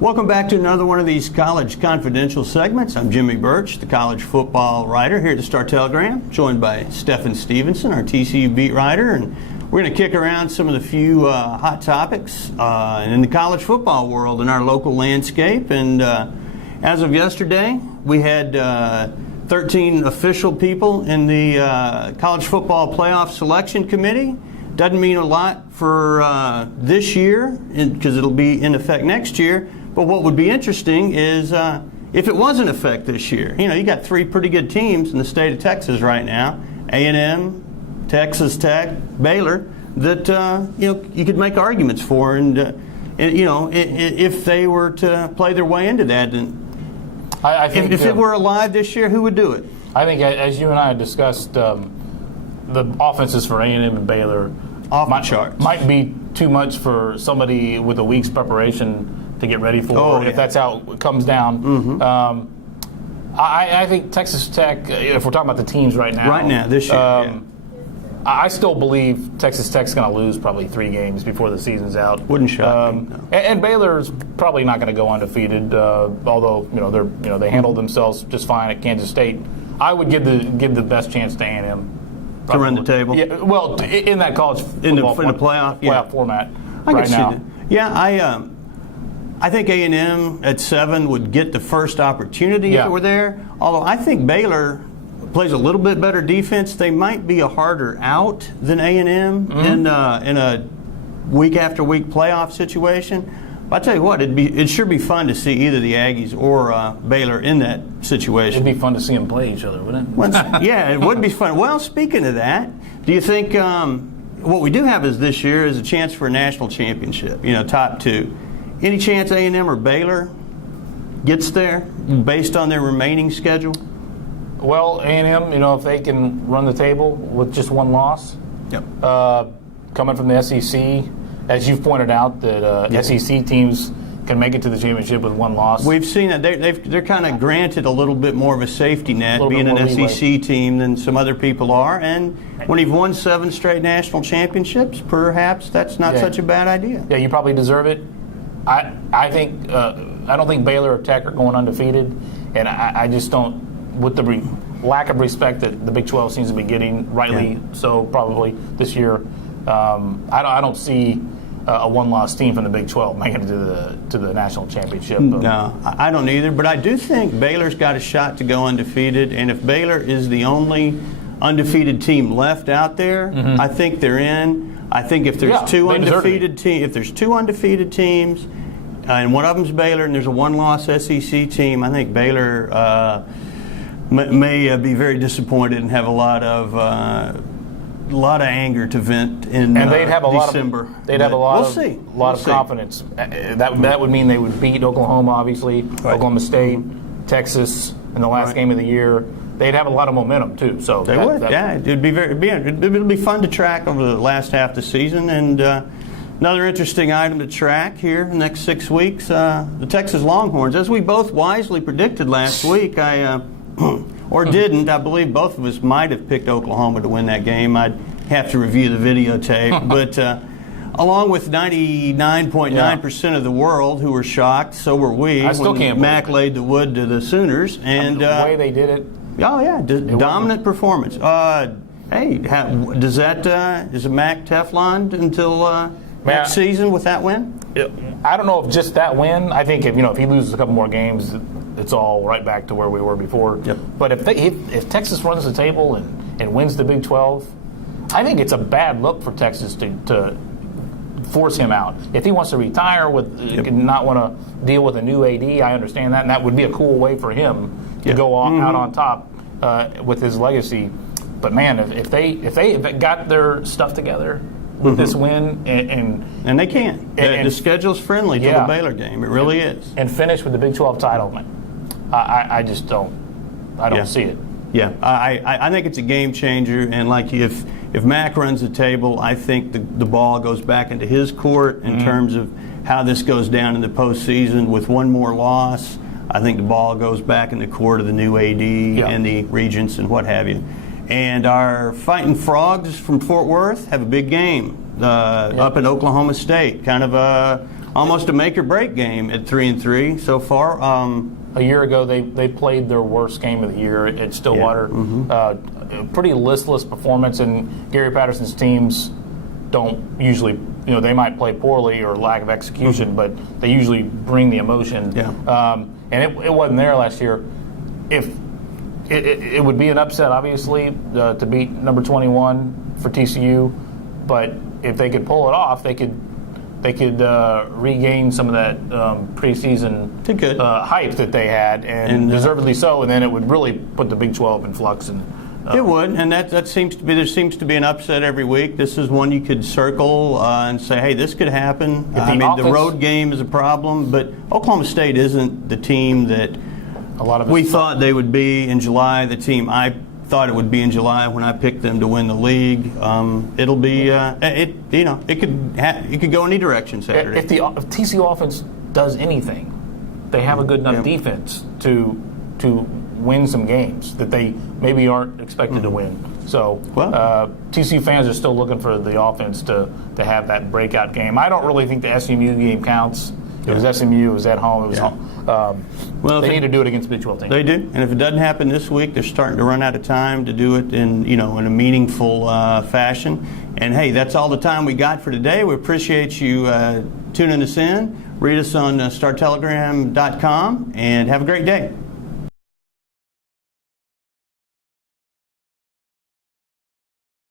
Welcome back to another one of these College Confidential segments. I'm Jimmy Birch, the college football writer here at the Star-Telegram, joined by Stephen Stevenson, our TCU beat writer, and we're going to kick around some of the few hot topics in the college football world in our local landscape. And as of yesterday, we had 13 official people in the College Football Playoff Selection Committee. Doesn't mean a lot for this year because it'll be in effect next year. But what would be interesting is if it was in effect this year. You know, you got three pretty good teams in the state of Texas right now: A&M, Texas Tech, Baylor, that you could make arguments for, and if they were to play their way into that, then I think if it were alive this year, who would do it? I think, as you and I discussed, the offenses for A&M and Baylor might be too much for somebody with a week's preparation to get ready for, if that's how it comes down. Mm-hmm. I think Texas Tech, if we're talking about the teams right now, this year, I still believe Texas Tech's going to lose probably 3 games before the season's out. Wouldn't shock me. No. And Baylor's probably not going to go undefeated, although they handled themselves just fine at Kansas State. I would give the best chance to A&M to run the table. Yeah, well, in that college football in the playoff format I right now. See that. Yeah, I think A&M at 7 would get the first opportunity if it were there. Although I think Baylor plays a little bit better defense. They might be a harder out than A&M in a week after week playoff situation. But I tell you what, it'd sure be fun to see either the Aggies or Baylor in that situation. It'd be fun to see them play each other, wouldn't it? Yeah, it would be fun. Well, speaking of that, do you think what we do have is this year is a chance for a national championship? Top 2. Any chance A&M or Baylor gets there based on their remaining schedule? Well, A&M, if they can run the table with just one loss, coming from the SEC, as you've pointed out, that SEC teams can make it to the championship with one loss. We've seen that they're kind of granted a little bit more of a safety net being an SEC team than some other people are. And when you've won 7 straight national championships, perhaps that's not such a bad idea. Yeah, you probably deserve it. I think I don't think Baylor or Tech are going undefeated, and I just don't, with the lack of respect that the Big 12 seems to be getting, rightly so probably this year. I don't see a one-loss team from the Big 12 making it to the national championship. No, I don't either. But I do think Baylor's got a shot to go undefeated, and if Baylor is the only undefeated team left out there, I think they're in. I think if there's two undefeated teams, and one of them's Baylor, and there's a one-loss SEC team, I think Baylor may be very disappointed and have a lot of anger to vent in and they'd have a December. They'd have a lot of confidence. That would mean they would beat Oklahoma, obviously, Oklahoma State, Texas in the last game of the year. They'd have a lot of momentum too. So they would. It'd be fun to track over the last half of the season. And another interesting item to track here in the next 6 weeks: the Texas Longhorns. As we both wisely predicted last week, or didn't. I believe both of us might have picked Oklahoma to win that game. I'd have to review the videotape. But along with 99.9% of the world who were shocked, so were we. I still can't Mac laid the wood to the Sooners. And the way they did it. Oh, yeah. Dominant performance. Hey, is a Mac Teflon until next season with that win? I don't know if just that win. I think if he loses a couple more games, it's all right back to where we were before. Yep. But if Texas runs the table and wins the Big 12, I think it's a bad look for Texas to force him out. If he wants to retire not want to deal with a new AD, I understand that, and that would be a cool way for him to go out on top with his legacy. But man, if they got their stuff together with this win and they can, the schedule's friendly to the Baylor game. It really is. And finish with the Big 12 title, man. I just don't. I don't see it. Yeah, I think it's a game changer, and like if Mac runs the table, I think the ball goes back into his court in terms of how this goes down in the postseason. With one more loss, I think the ball goes back in the court of the new AD and the regents and what have you. And our Fighting Frogs from Fort Worth have a big game up in Oklahoma State. Kind of almost a make-or-break game at 3-3 so far. A year ago, they played their worst game of the year at Stillwater. A pretty listless performance, and Gary Patterson's teams don't usually, they might play poorly or lack of execution, but they usually bring the emotion. And it wasn't there last year. If it would be an upset, obviously, to beat number 21 for TCU, but if they could pull it off, they could regain some of that preseason hype that they had, and deservedly so. And then it would really put the Big 12 in flux. And it would, and that seems to be. There seems to be an upset every week. This is one you could circle and say, "Hey, this could happen." The road game is a problem, but Oklahoma State isn't the team that we thought they would be in July. The team I thought it would be in July when I picked them to win the league. It'll be it could go any direction Saturday. If TCU offense does anything, they have a good enough defense to win some games that they maybe aren't expected to win. So TCU fans are still looking for the offense to have that breakout game. I don't really think the SMU game counts. It was SMU. It was at home. It was home. They need to do it against Big 12 teams. They do, and if it doesn't happen this week, they're starting to run out of time to do it in a meaningful fashion. And hey, that's all the time we got for today. We appreciate you tuning us in. Read us on StarTelegram.com, and have a great day.